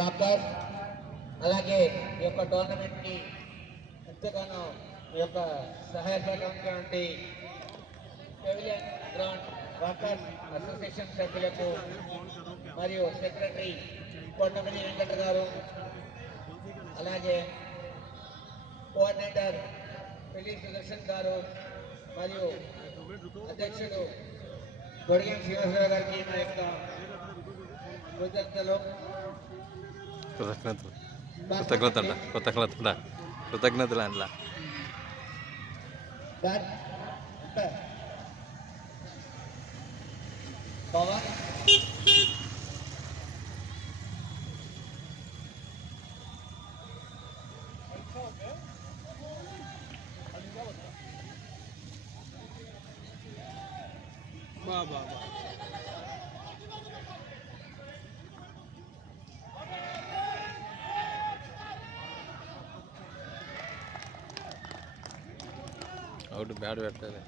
రాకర్ అలాగే ఈ యొక్క టోర్నమెంట్కి ఎంతగానో ఈ యొక్క సహాయ సహకరించినటువంటి పెవిలియన్ గ్రౌండ్ రాకర్ అసోసియేషన్ సభ్యులకు మరియు సెక్రటరీ కొండమని వెంకట గారు అలాగే కోఆర్డినేటర్ పెళ్లి సుదర్శన్ గారు మరియు అధ్యక్షుడు గొడిగం శ్రీనివాసరావు గారికి మా యొక్క కృతజ్ఞతలు కృతజ్ఞతలు అందులో పవన్ అవుట్ బ్యాడ్ పెట్టాలి.